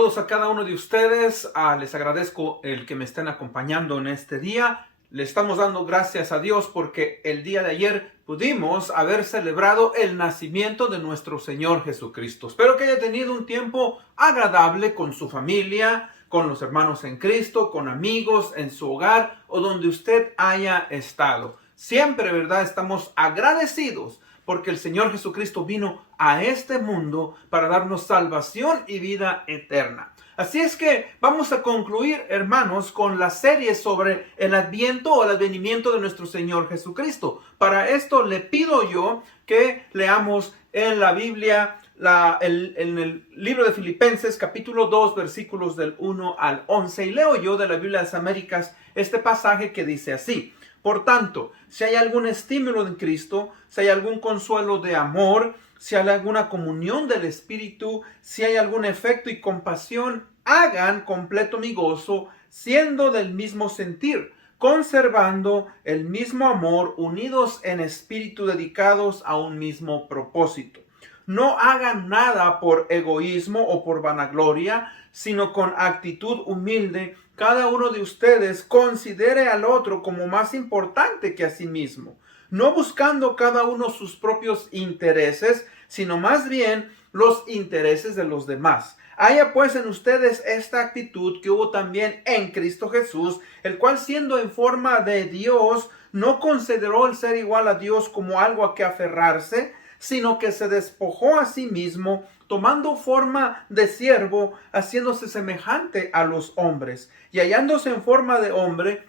Saludos a cada uno de ustedes. Les agradezco el que me estén acompañando en este día. Le estamos dando gracias a Dios porque el día de ayer pudimos haber celebrado el nacimiento de nuestro Señor Jesucristo. Espero que haya tenido un tiempo agradable con su familia, con los hermanos en Cristo, con amigos, en su hogar o donde usted haya estado. Siempre, ¿verdad? Estamos agradecidos porque el Señor Jesucristo vino a este mundo para darnos salvación y vida eterna. Así es que vamos a concluir, hermanos, con la serie sobre el adviento o el advenimiento de nuestro Señor Jesucristo. Para esto le pido yo que leamos en la Biblia, en el libro de Filipenses, capítulo 2, versículos del 1 al 11. Y leo yo de la Biblia de las Américas este pasaje que dice así: por tanto, si hay algún estímulo en Cristo, si hay algún consuelo de amor, si hay alguna comunión del Espíritu, si hay algún afecto y compasión, hagan completo mi gozo, siendo del mismo sentir, conservando el mismo amor, unidos en espíritu, dedicados a un mismo propósito. No hagan nada por egoísmo o por vanagloria, sino con actitud humilde. Cada uno de ustedes considere al otro como más importante que a sí mismo, no buscando cada uno sus propios intereses, sino más bien los intereses de los demás. Haya pues en ustedes esta actitud que hubo también en Cristo Jesús, el cual siendo en forma de Dios, no consideró el ser igual a Dios como algo a que aferrarse, sino que se despojó a sí mismo, tomando forma de siervo, haciéndose semejante a los hombres, y hallándose en forma de hombre,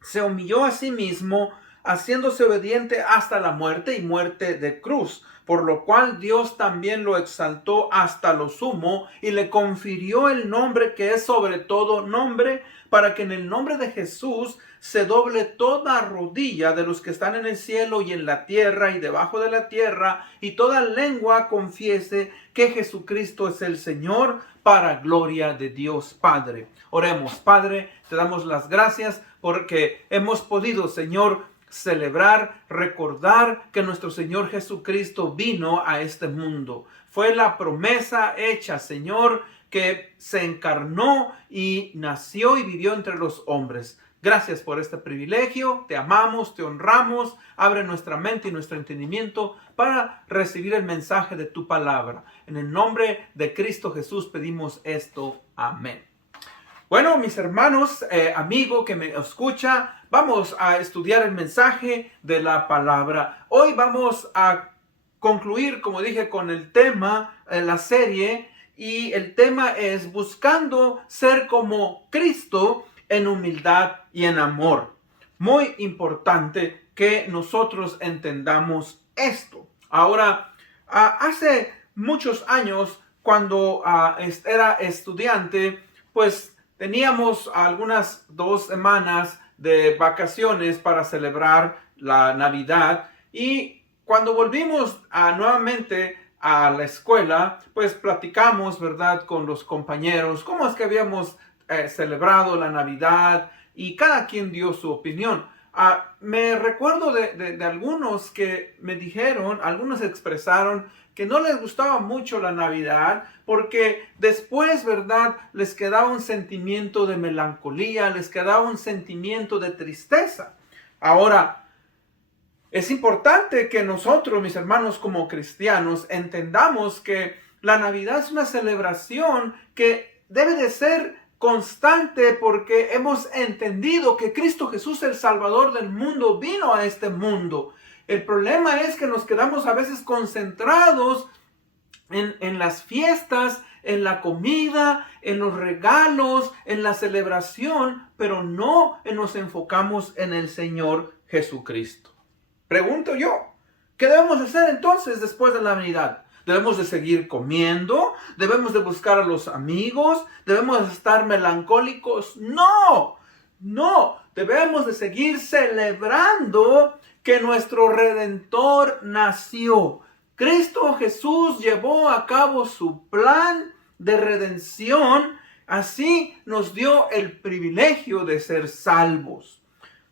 se humilló a sí mismo, haciéndose obediente hasta la muerte y muerte de cruz, por lo cual Dios también lo exaltó hasta lo sumo y le confirió el nombre que es sobre todo nombre, para que en el nombre de Jesús se doble toda rodilla de los que están en el cielo y en la tierra y debajo de la tierra, y toda lengua confiese que Jesucristo es el Señor, para gloria de Dios Padre. Oremos. Padre, te damos las gracias porque hemos podido, Señor, celebrar, recordar que nuestro Señor Jesucristo vino a este mundo. Fue la promesa hecha, Señor, que se encarnó y nació y vivió entre los hombres. Gracias por este privilegio, te amamos, te honramos. Abre nuestra mente y nuestro entendimiento para recibir el mensaje de tu palabra. En el nombre de Cristo Jesús pedimos esto. Amén. Bueno, mis hermanos, amigo que me escucha, vamos a estudiar el mensaje de la palabra. Hoy vamos a concluir, como dije, con el tema, la serie, y el tema es buscando ser como Cristo en humildad y en amor. Muy importante que nosotros entendamos esto. Ahora, hace muchos años, cuando era estudiante, pues teníamos algunas 2 semanas de vacaciones para celebrar la Navidad, y cuando volvimos nuevamente a la escuela, pues platicamos, ¿verdad?, con los compañeros, cómo es que habíamos celebrado la Navidad, y cada quien dio su opinión. Me recuerdo de algunos que me dijeron, algunos expresaron que no les gustaba mucho la Navidad porque después, ¿verdad?, les quedaba un sentimiento de melancolía, les quedaba un sentimiento de tristeza. Ahora, es importante que nosotros, mis hermanos, como cristianos, entendamos que la Navidad es una celebración que debe de ser constante, porque hemos entendido que Cristo Jesús, el Salvador del mundo, vino a este mundo. El problema es que nos quedamos a veces concentrados en las fiestas, en la comida, en los regalos, en la celebración, pero no nos enfocamos en el Señor Jesucristo. Pregunto yo, ¿qué debemos hacer entonces después de la Navidad? ¿Debemos de seguir comiendo? ¿Debemos de buscar a los amigos? ¿Debemos de estar melancólicos? No, debemos de seguir celebrando que nuestro Redentor nació. Cristo Jesús llevó a cabo su plan de redención, así nos dio el privilegio de ser salvos.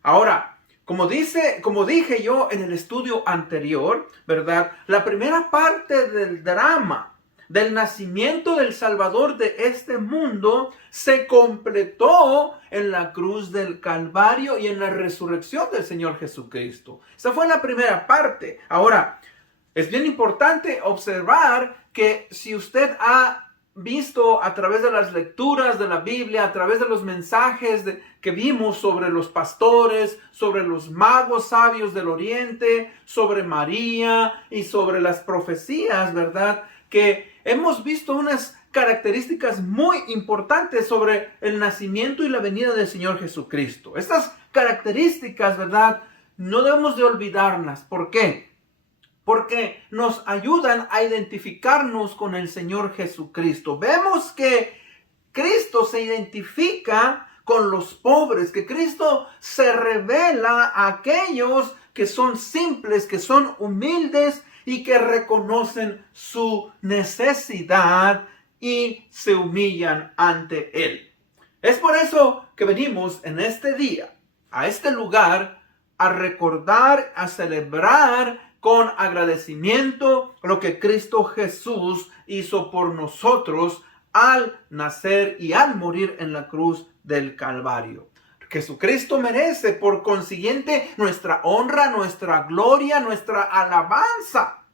Ahora, como dije yo en el estudio anterior, ¿verdad?, la primera parte del drama del nacimiento del Salvador de este mundo se completó en la cruz del Calvario y en la resurrección del Señor Jesucristo. Esa fue la primera parte. Ahora, es bien importante observar que si usted ha visto a través de las lecturas de la Biblia, a través de los mensajes que vimos sobre los pastores, sobre los magos sabios del Oriente, sobre María y sobre las profecías, ¿verdad? Que hemos visto unas características muy importantes sobre el nacimiento y la venida del Señor Jesucristo. Estas características, ¿verdad? No debemos de olvidarlas. ¿Por qué? Porque nos ayudan a identificarnos con el Señor Jesucristo. Vemos que Cristo se identifica con los pobres, que Cristo se revela a aquellos que son simples, que son humildes y que reconocen su necesidad y se humillan ante Él. Es por eso que venimos en este día, a este lugar, a recordar, a celebrar con agradecimiento lo que Cristo Jesús hizo por nosotros al nacer y al morir en la cruz del Calvario. Jesucristo merece, por consiguiente, nuestra honra, nuestra gloria, nuestra alabanza.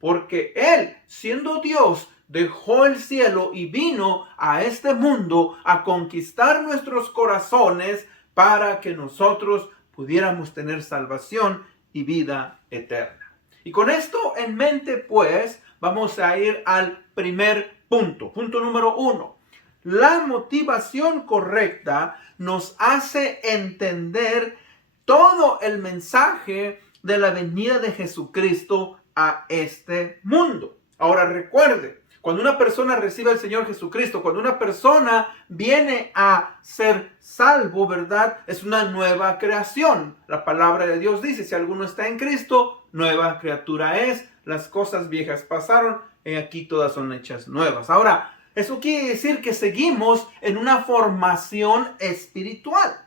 Porque Él, siendo Dios, dejó el cielo y vino a este mundo a conquistar nuestros corazones para que nosotros pudiéramos tener salvación y vida eterna. Y con esto en mente, pues, vamos a ir al primer punto. Punto número 1. La motivación correcta nos hace entender todo el mensaje de la venida de Jesucristo a este mundo. Ahora recuerde, cuando una persona recibe al Señor Jesucristo, cuando una persona viene a ser salvo, ¿verdad? Es una nueva creación. La palabra de Dios dice, si alguno está en Cristo, nueva criatura es. Las cosas viejas pasaron y aquí todas son hechas nuevas. Ahora, eso quiere decir que seguimos en una formación espiritual.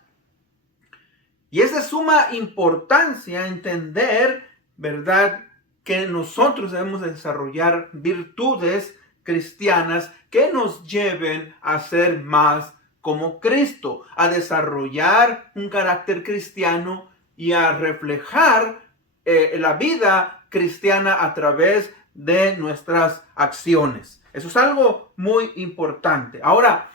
Y es de suma importancia entender, ¿verdad?, que nosotros debemos desarrollar virtudes cristianas que nos lleven a ser más como Cristo, a desarrollar un carácter cristiano y a reflejar la vida cristiana a través de nuestras acciones. Eso es algo muy importante. Ahora,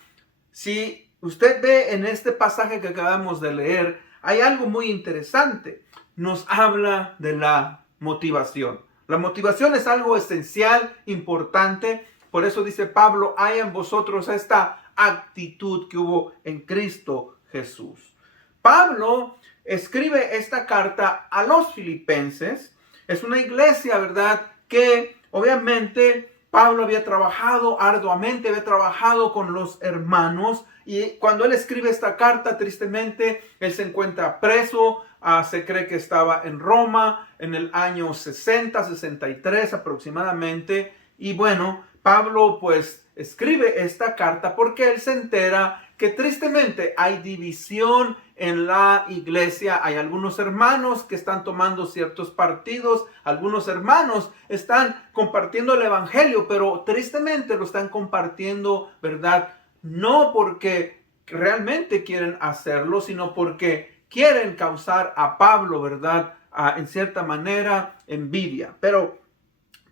si usted ve en este pasaje que acabamos de leer, hay algo muy interesante. Nos habla de la motivación. La motivación es algo esencial, importante. Por eso dice Pablo, hay en vosotros esta actitud que hubo en Cristo Jesús. Pablo escribe esta carta a los filipenses. Es una iglesia, ¿verdad?, que obviamente Pablo había trabajado arduamente, había trabajado con los hermanos. Y cuando él escribe esta carta, tristemente, él se encuentra preso. Se cree que estaba en Roma en el año 60, 63 aproximadamente. Y bueno, Pablo pues escribe esta carta porque él se entera que tristemente hay división en la iglesia. Hay algunos hermanos que están tomando ciertos partidos. Algunos hermanos están compartiendo el evangelio, pero tristemente lo están compartiendo, ¿verdad?, no porque realmente quieren hacerlo, sino porque quieren causar a Pablo, ¿verdad?, en cierta manera, envidia. Pero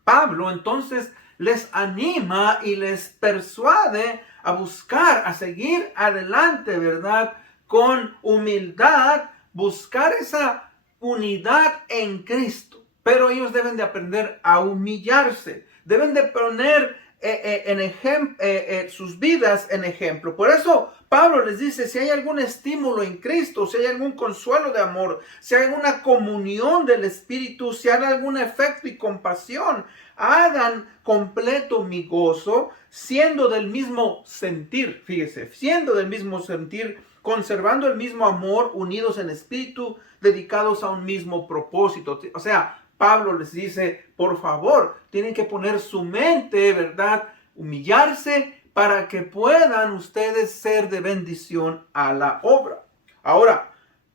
Pablo entonces les anima y les persuade a buscar, a seguir adelante, ¿verdad?, con humildad, buscar esa unidad en Cristo. Pero ellos deben de aprender a humillarse, deben de poner sus vidas en ejemplo. Por eso Pablo les dice, si hay algún estímulo en Cristo, si hay algún consuelo de amor, si hay alguna comunión del Espíritu, si hay algún afecto y compasión, hagan completo mi gozo, siendo del mismo sentir, fíjese, siendo del mismo sentir, conservando el mismo amor, unidos en espíritu, dedicados a un mismo propósito. O sea, Pablo les dice, por favor, tienen que poner su mente, ¿verdad?, humillarse para que puedan ustedes ser de bendición a la obra. Ahora,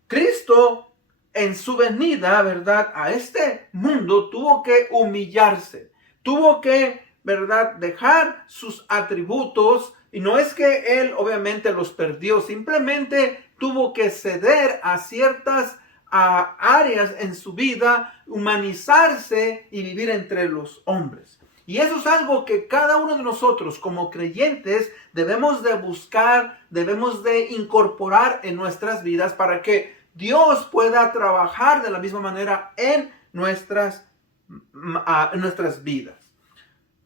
Cristo en su venida, ¿verdad?, a este mundo tuvo que humillarse, tuvo que ¿verdad?, dejar sus atributos. Y no es que él obviamente los perdió, simplemente tuvo que ceder a ciertas áreas en su vida, humanizarse y vivir entre los hombres. Y eso es algo que cada uno de nosotros como creyentes debemos de buscar, debemos de incorporar en nuestras vidas para que Dios pueda trabajar de la misma manera en nuestras vidas.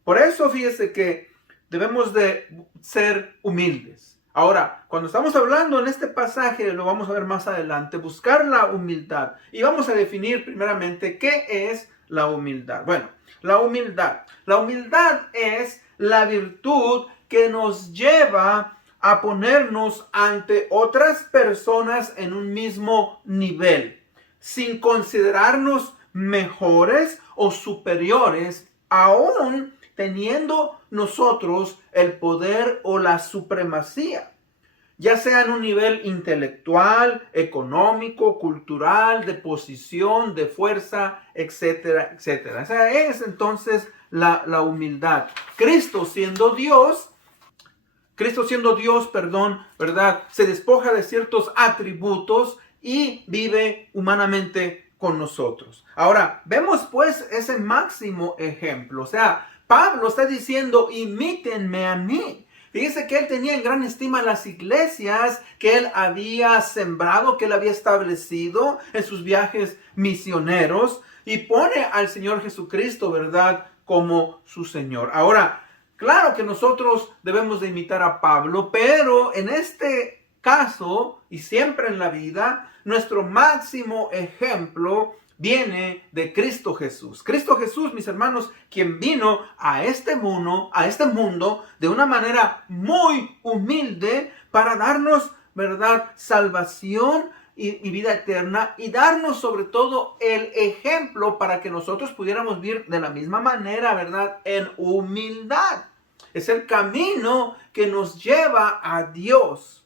Por eso fíjese que debemos de ser humildes. Ahora, cuando estamos hablando en este pasaje, lo vamos a ver más adelante, buscar la humildad. Y vamos a definir primeramente qué es la humildad. Bueno, la humildad es la virtud que nos lleva a ponernos ante otras personas en un mismo nivel, sin considerarnos mejores o superiores, aún teniendo nosotros el poder o la supremacía, ya sea en un nivel intelectual, económico, cultural, de posición, de fuerza, etcétera, etcétera. Esa es entonces la humildad. Cristo siendo Dios, ¿verdad?, se despoja de ciertos atributos y vive humanamente con nosotros. Ahora, vemos pues ese máximo ejemplo. O sea, Pablo está diciendo, imítenme a mí. Fíjese que él tenía en gran estima las iglesias que él había sembrado, que él había establecido en sus viajes misioneros, y pone al Señor Jesucristo, ¿verdad?, como su Señor. Ahora, claro que nosotros debemos de imitar a Pablo, pero en este caso, y siempre en la vida, nuestro máximo ejemplo viene de Cristo Jesús. Cristo Jesús, mis hermanos, quien vino a este mundo de una manera muy humilde para darnos, ¿verdad?, salvación y vida eterna, y darnos sobre todo el ejemplo para que nosotros pudiéramos vivir de la misma manera, ¿verdad?, en humildad. Es el camino que nos lleva a Dios.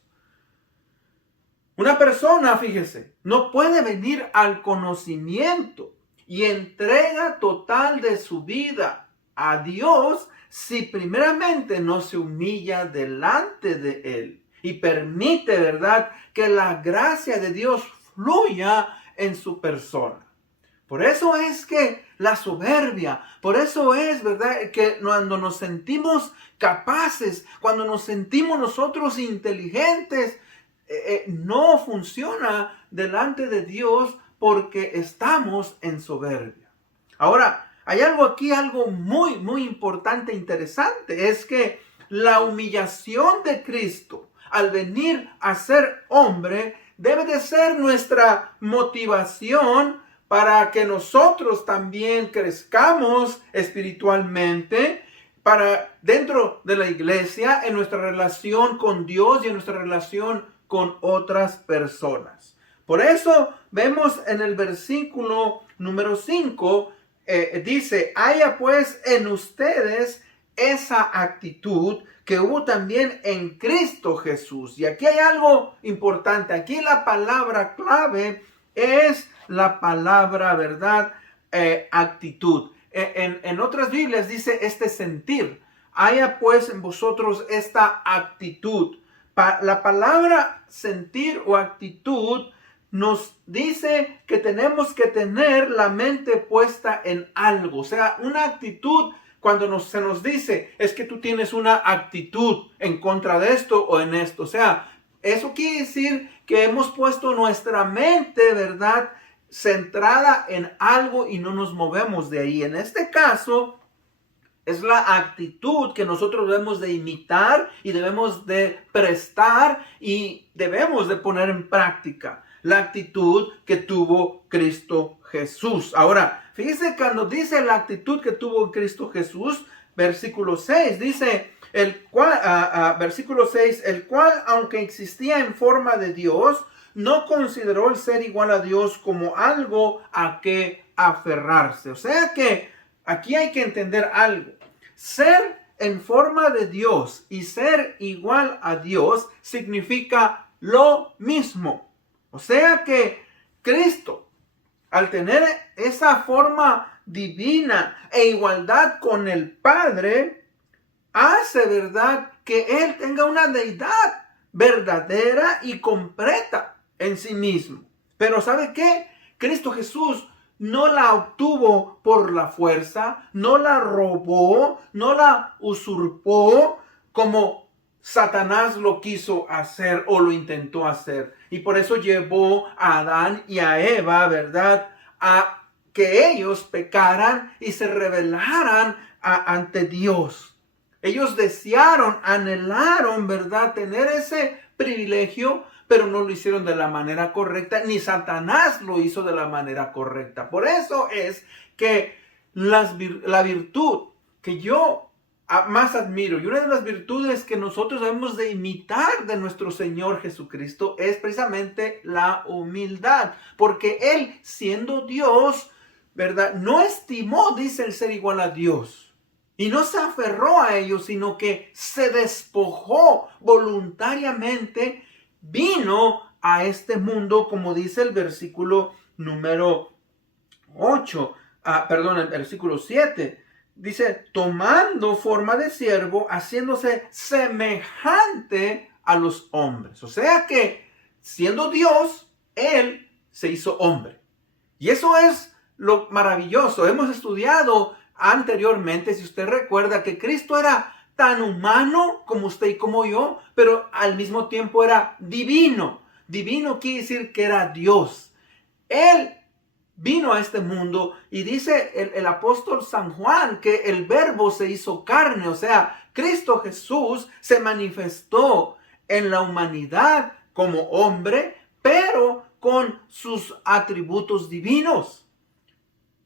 Una persona, fíjese, no puede venir al conocimiento y entrega total de su vida a Dios si primeramente no se humilla delante de Él y permite, ¿verdad?, que la gracia de Dios fluya en su persona. Por eso es que la soberbia, por eso es, ¿verdad?, que cuando nos sentimos capaces, cuando nos sentimos nosotros inteligentes, no funciona delante de Dios porque estamos en soberbia. Ahora, hay algo muy, muy importante e interesante, es que la humillación de Cristo al venir a ser hombre debe de ser nuestra motivación para que nosotros también crezcamos espiritualmente, para dentro de la iglesia, en nuestra relación con Dios y en nuestra relación con otras personas. Por eso vemos en el versículo número 5, dice, haya pues en ustedes esa actitud que hubo también en Cristo Jesús. Y aquí hay algo importante. Aquí la palabra clave es la palabra, ¿verdad?, actitud. En otras Biblias dice este sentir. Haya pues en vosotros esta actitud. La palabra sentir o actitud nos dice que tenemos que tener la mente puesta en algo. O sea, una actitud, cuando se nos dice, es que tú tienes una actitud en contra de esto o en esto. O sea, eso quiere decir que hemos puesto nuestra mente, ¿verdad?, centrada en algo y no nos movemos de ahí. En este caso, es la actitud que nosotros debemos de imitar y debemos de prestar y debemos de poner en práctica. La actitud que tuvo Cristo Jesús. Ahora, fíjese cuando dice la actitud que tuvo Cristo Jesús, versículo 6, dice, versículo 6, el cual, aunque existía en forma de Dios, no consideró el ser igual a Dios como algo a que aferrarse. O sea que aquí hay que entender algo. Ser en forma de Dios y ser igual a Dios significa lo mismo. O sea que Cristo, al tener esa forma divina e igualdad con el Padre, hace, ¿verdad?, que Él tenga una deidad verdadera y completa en sí mismo. Pero ¿sabe qué? Cristo Jesús no la obtuvo por la fuerza, no la robó, no la usurpó como Satanás lo quiso hacer o lo intentó hacer. Y por eso llevó a Adán y a Eva, ¿verdad?, a que ellos pecaran y se rebelaran ante Dios. Ellos desearon, anhelaron, ¿verdad?, tener ese privilegio, pero no lo hicieron de la manera correcta, ni Satanás lo hizo de la manera correcta. Por eso es que la virtud que yo más admiro, y una de las virtudes que nosotros debemos de imitar de nuestro Señor Jesucristo, es precisamente la humildad, porque Él, siendo Dios, ¿verdad?, no estimó, dice, el ser igual a Dios. Y no se aferró a ellos, sino que se despojó voluntariamente, vino a este mundo, como dice el versículo número 8, el versículo 7. Dice, tomando forma de siervo, haciéndose semejante a los hombres. O sea que, siendo Dios, Él se hizo hombre. Y eso es lo maravilloso. Hemos estudiado anteriormente, si usted recuerda, que Cristo era tan humano como usted y como yo, pero al mismo tiempo era divino. Divino quiere decir que era Dios. Él vino a este mundo y dice el apóstol San Juan que el verbo se hizo carne, o sea, Cristo Jesús se manifestó en la humanidad como hombre, pero con sus atributos divinos.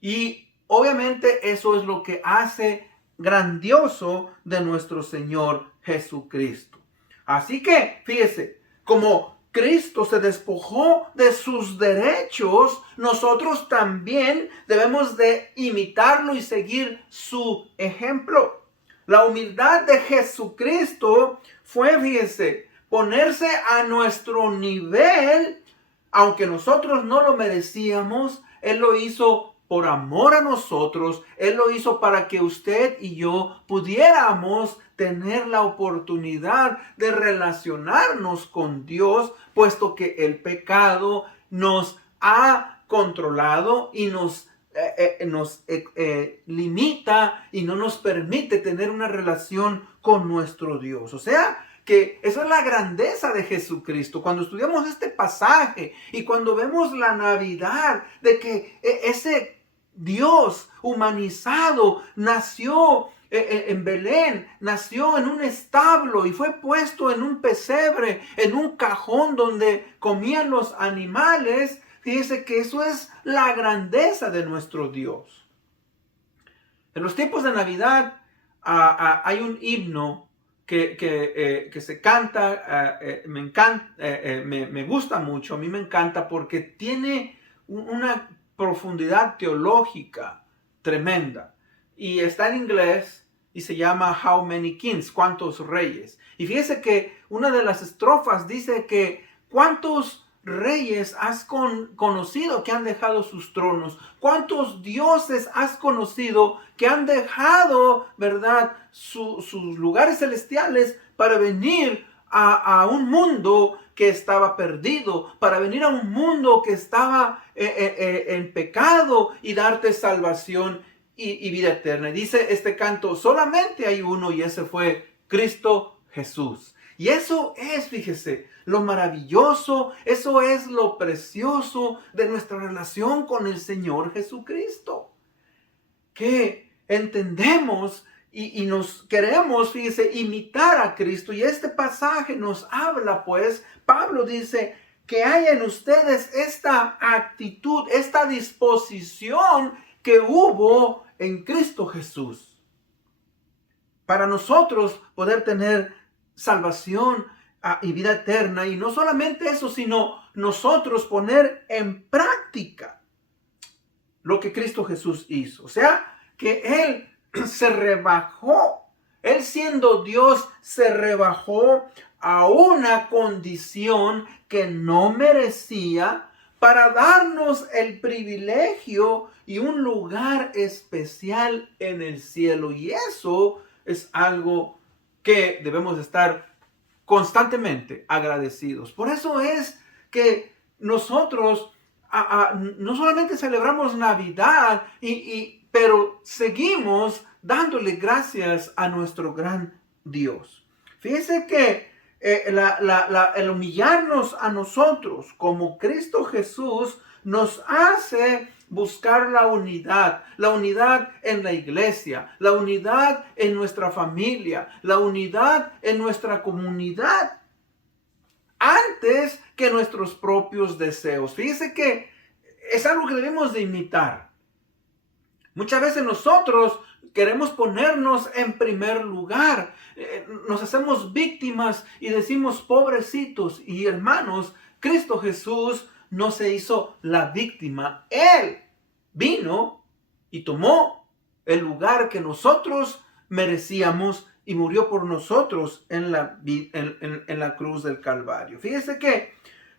Y obviamente eso es lo que hace grandioso de nuestro Señor Jesucristo. Así que, fíjese, como Cristo se despojó de sus derechos, nosotros también debemos de imitarlo y seguir su ejemplo. La humildad de Jesucristo fue, fíjese, ponerse a nuestro nivel, aunque nosotros no lo merecíamos. Él lo hizo por amor a nosotros. Él lo hizo para que usted y yo pudiéramos tener la oportunidad de relacionarnos con Dios, puesto que el pecado nos ha controlado y nos limita y no nos permite tener una relación con nuestro Dios. O sea, que esa es la grandeza de Jesucristo. Cuando estudiamos este pasaje y cuando vemos la Navidad, de que ese Dios humanizado nació en Belén, nació en un establo y fue puesto en un pesebre, en un cajón donde comían los animales. Fíjese que eso es la grandeza de nuestro Dios. En los tiempos de Navidad hay un himno que se canta, me encanta, me gusta mucho, a mí me encanta porque tiene una profundidad teológica tremenda. Y está en inglés y se llama How Many Kings, ¿cuántos reyes? Y fíjese que una de las estrofas dice que ¿cuántos reyes has conocido que han dejado sus tronos? ¿Cuántos dioses has conocido que han dejado, verdad, sus lugares celestiales para venir a un mundo que estaba perdido, para venir a un mundo que estaba en pecado y darte salvación y vida eterna? Y dice este canto, solamente hay uno y ese fue Cristo Jesús. Y eso es, fíjese, lo maravilloso, eso es lo precioso de nuestra relación con el Señor Jesucristo. Que entendemos y nos queremos, fíjese, imitar a Cristo. Y este pasaje nos habla, pues, Pablo dice que haya en ustedes esta actitud, esta disposición que hubo en Cristo Jesús. Para nosotros poder tener salvación y vida eterna. Y no solamente eso, sino nosotros poner en práctica lo que Cristo Jesús hizo. O sea, que Él se rebajó. Él siendo Dios se rebajó a una condición que no merecía para darnos el privilegio y un lugar especial en el cielo. Y eso es algo que debemos estar constantemente agradecidos. Por eso es que nosotros no solamente celebramos Navidad, pero seguimos dándole gracias a nuestro gran Dios. Fíjense que el humillarnos a nosotros como Cristo Jesús nos hace buscar la unidad en la iglesia, la unidad en nuestra familia, la unidad en nuestra comunidad, antes que nuestros propios deseos. Fíjense que es algo que debemos de imitar. Muchas veces nosotros queremos ponernos en primer lugar. Nos hacemos víctimas y decimos pobrecitos. Y hermanos, Cristo Jesús no se hizo la víctima. Él vino y tomó el lugar que nosotros merecíamos y murió por nosotros en la cruz del Calvario. Fíjese que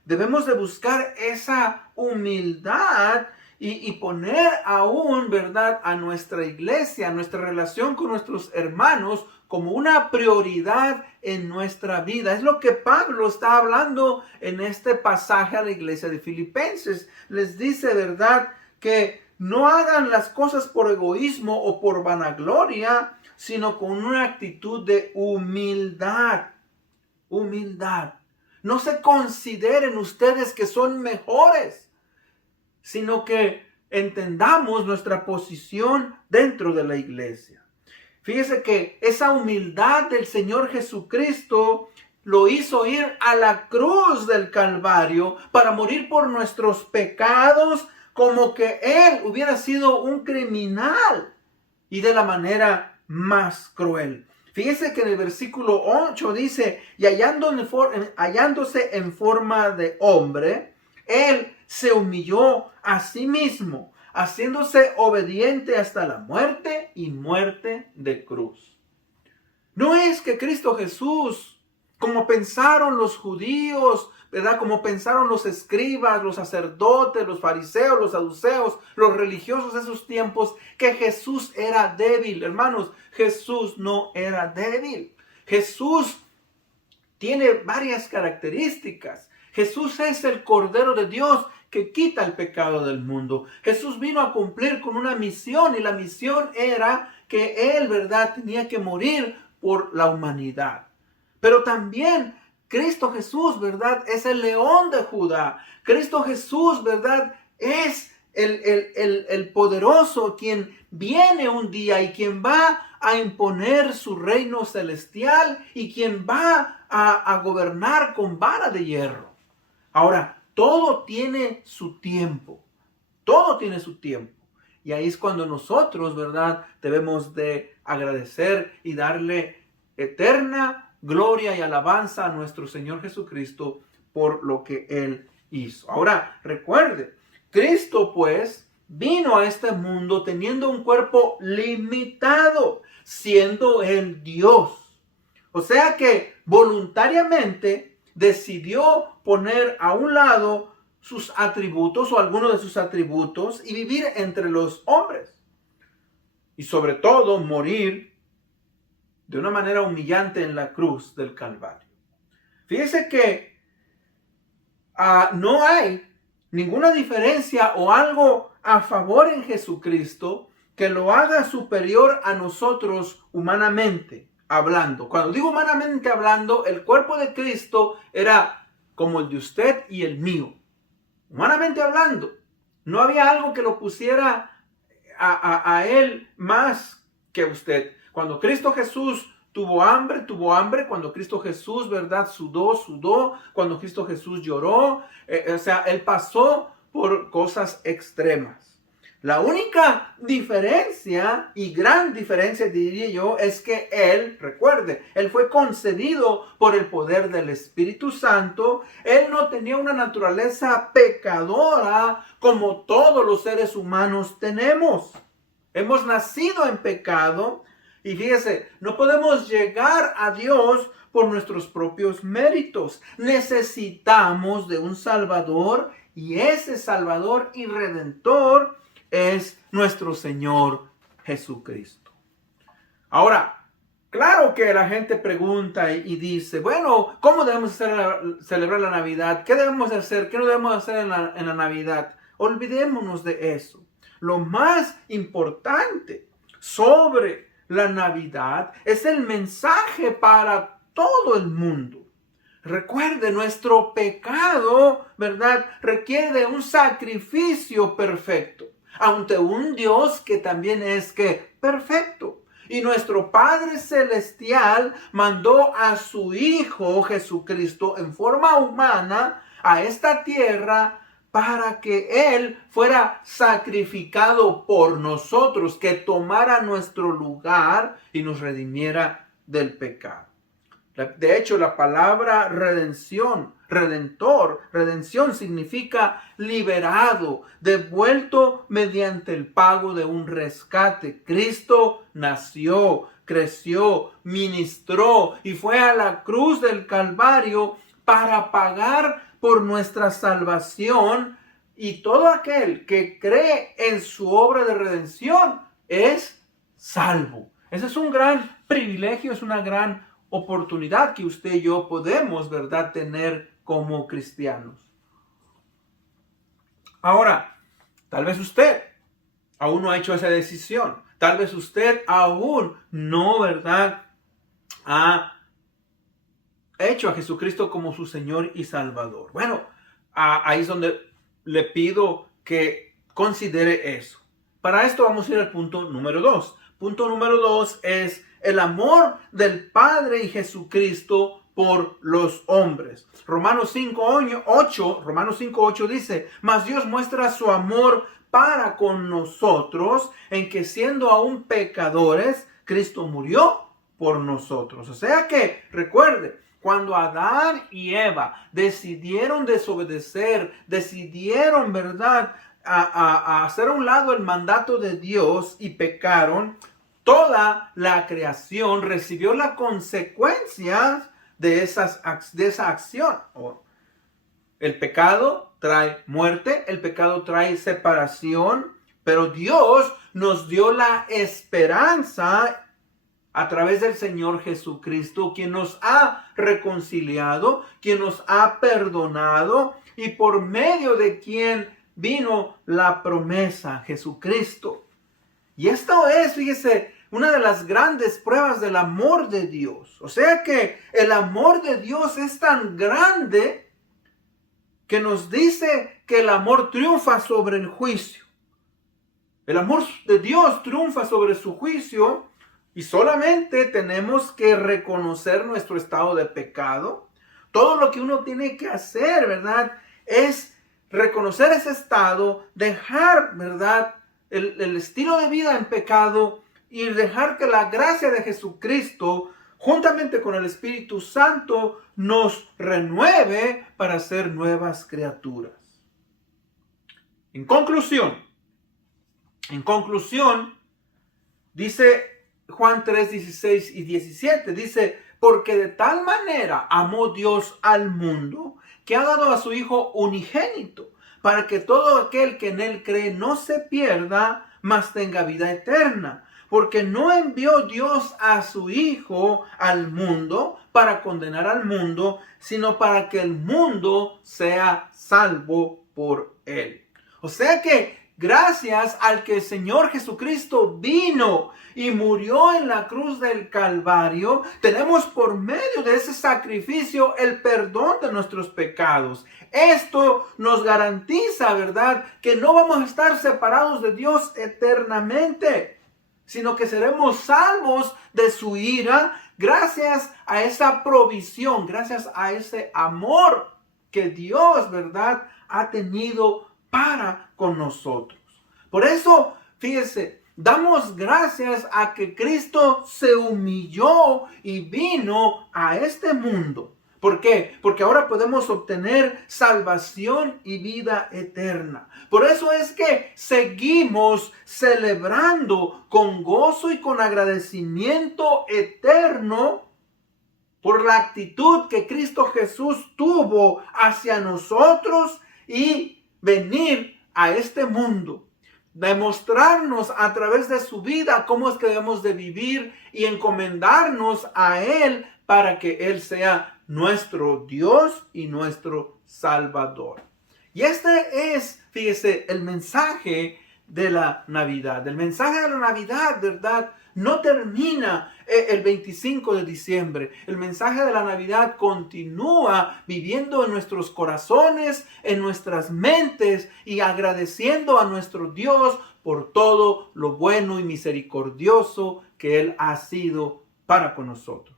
debemos de buscar esa humildad y poner aún, ¿verdad?, a nuestra iglesia, a nuestra relación con nuestros hermanos como una prioridad en nuestra vida. Es lo que Pablo está hablando en este pasaje a la iglesia de Filipenses. Les dice, ¿verdad?, que no hagan las cosas por egoísmo o por vanagloria, sino con una actitud de humildad. Humildad. No se consideren ustedes que son mejores, sino que entendamos nuestra posición dentro de la iglesia. Fíjese que esa humildad del Señor Jesucristo lo hizo ir a la cruz del Calvario para morir por nuestros pecados, como que Él hubiera sido un criminal y de la manera más cruel. Fíjese que en el versículo 8 dice, y hallándose en forma de hombre, Él se humilló a sí mismo, haciéndose obediente hasta la muerte y muerte de cruz. No es que Cristo Jesús, como pensaron los judíos, ¿verdad?, como pensaron los escribas, los sacerdotes, los fariseos, los saduceos, los religiosos de esos tiempos, que Jesús era débil. Hermanos, Jesús no era débil. Jesús tiene varias características. Jesús es el Cordero de Dios que quita el pecado del mundo. Jesús vino a cumplir con una misión, y la misión era que Él, ¿verdad?, tenía que morir por la humanidad. Pero también Cristo Jesús, ¿verdad?, es el León de Judá. Cristo Jesús, ¿verdad?, es el poderoso, quien viene un día y quien va a imponer su reino celestial y quien va a gobernar con vara de hierro. Ahora, todo tiene su tiempo. Todo tiene su tiempo. Y ahí es cuando nosotros, ¿verdad?, debemos de agradecer y darle eterna gloria y alabanza a nuestro Señor Jesucristo por lo que Él hizo. Ahora, recuerde, Cristo pues vino a este mundo teniendo un cuerpo limitado, siendo Él Dios. O sea que voluntariamente decidió poner a un lado sus atributos o algunos de sus atributos y vivir entre los hombres. Y sobre todo morir de una manera humillante en la cruz del Calvario. Fíjese que no hay ninguna diferencia o algo a favor en Jesucristo que lo haga superior a nosotros humanamente hablando. Cuando digo humanamente hablando, el cuerpo de Cristo era como el de usted y el mío. Humanamente hablando, no había algo que lo pusiera a Él más que usted. Cuando Cristo Jesús tuvo hambre. Cuando Cristo Jesús, ¿verdad?, sudó. Cuando Cristo Jesús lloró. Él pasó por cosas extremas. La única diferencia, y gran diferencia diría yo, es que Él, recuerde, Él fue concebido por el poder del Espíritu Santo. Él no tenía una naturaleza pecadora como todos los seres humanos tenemos. Hemos nacido en pecado y fíjese, no podemos llegar a Dios por nuestros propios méritos. Necesitamos de un Salvador Y ese Salvador y Redentor es nuestro Señor Jesucristo. Ahora, claro que la gente pregunta y dice, bueno, ¿cómo debemos celebrar la Navidad? ¿Qué debemos hacer? ¿Qué no debemos hacer en la Navidad? Olvidémonos de eso. Lo más importante sobre la Navidad es el mensaje para todo el mundo. Recuerde, nuestro pecado, ¿verdad?, requiere de un sacrificio perfecto ante un Dios que también es perfecto. Y nuestro Padre Celestial mandó a su Hijo Jesucristo en forma humana a esta tierra para que Él fuera sacrificado por nosotros, que tomara nuestro lugar y nos redimiera del pecado. De hecho, la palabra redención, redentor, redención significa liberado, devuelto mediante el pago de un rescate. Cristo nació, creció, ministró y fue a la cruz del Calvario para pagar por nuestra salvación, y todo aquel que cree en su obra de redención es salvo. Ese es un gran privilegio, es una gran oportunidad que usted y yo podemos, ¿verdad?, tener como cristianos. Ahora, tal vez usted aún no ha hecho esa decisión. Tal vez usted aún no, ¿verdad?, ha hecho a Jesucristo como su Señor y Salvador. Bueno, ahí es donde le pido que considere eso. Para esto vamos a ir al punto número 2. Punto número 2 es el amor del Padre y Jesucristo por los hombres. Romanos 5:8 dice, mas Dios muestra su amor para con nosotros en que siendo aún pecadores, Cristo murió por nosotros. O sea que, recuerde, cuando Adán y Eva decidieron desobedecer, decidieron, ¿verdad?, a hacer a un lado el mandato de Dios y pecaron, toda la creación recibió las consecuencias de esa acción. El pecado trae muerte, el pecado trae separación, pero Dios nos dio la esperanza a través del Señor Jesucristo, quien nos ha reconciliado, quien nos ha perdonado y por medio de quien vino la promesa, Jesucristo. Y esto es, fíjese, una de las grandes pruebas del amor de Dios. O sea que el amor de Dios es tan grande que nos dice que el amor triunfa sobre el juicio. El amor de Dios triunfa sobre su juicio y solamente tenemos que reconocer nuestro estado de pecado. Todo lo que uno tiene que hacer, ¿verdad?, es reconocer ese estado, dejar, ¿verdad?, el estilo de vida en pecado y dejar que la gracia de Jesucristo, juntamente con el Espíritu Santo, nos renueve para ser nuevas criaturas. En conclusión, dice Juan 3, 16 y 17, dice, porque de tal manera amó Dios al mundo, que ha dado a su Hijo unigénito, para que todo aquel que en él cree no se pierda, mas tenga vida eterna. Porque no envió Dios a su Hijo al mundo para condenar al mundo, sino para que el mundo sea salvo por él. O sea que gracias al que el Señor Jesucristo vino y murió en la cruz del Calvario, tenemos por medio de ese sacrificio el perdón de nuestros pecados. Esto nos garantiza, ¿verdad?, que no vamos a estar separados de Dios eternamente, sino que seremos salvos de su ira gracias a esa provisión, gracias a ese amor que Dios, ¿verdad?, ha tenido para con nosotros. Por eso, fíjese, damos gracias a que Cristo se humilló y vino a este mundo. ¿Por qué? Porque ahora podemos obtener salvación y vida eterna. Por eso es que seguimos celebrando con gozo y con agradecimiento eterno por la actitud que Cristo Jesús tuvo hacia nosotros y venir a este mundo, demostrarnos a través de su vida cómo es que debemos de vivir y encomendarnos a Él para que Él sea nuestro Dios y nuestro Salvador. Y este es, fíjese, el mensaje de la Navidad. El mensaje de la Navidad, ¿verdad? No termina el 25 de diciembre. El mensaje de la Navidad continúa viviendo en nuestros corazones, en nuestras mentes y agradeciendo a nuestro Dios por todo lo bueno y misericordioso que Él ha sido para con nosotros.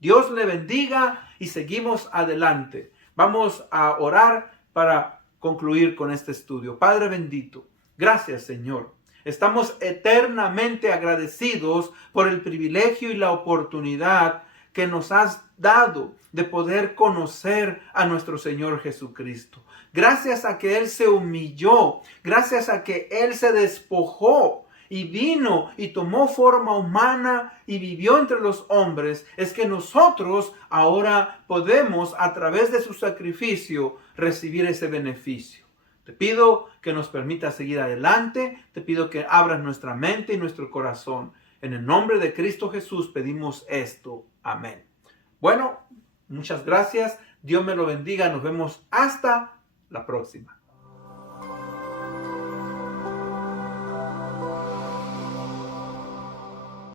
Dios le bendiga y seguimos adelante. Vamos a orar para concluir con este estudio. Padre bendito, gracias Señor. Estamos eternamente agradecidos por el privilegio y la oportunidad que nos has dado de poder conocer a nuestro Señor Jesucristo. Gracias a que Él se humilló, gracias a que Él se despojó y vino y tomó forma humana y vivió entre los hombres, es que nosotros ahora podemos, a través de su sacrificio, recibir ese beneficio. Te pido que nos permita seguir adelante. Te pido que abras nuestra mente y nuestro corazón. En el nombre de Cristo Jesús pedimos esto. Amén. Bueno, muchas gracias. Dios me lo bendiga. Nos vemos hasta la próxima.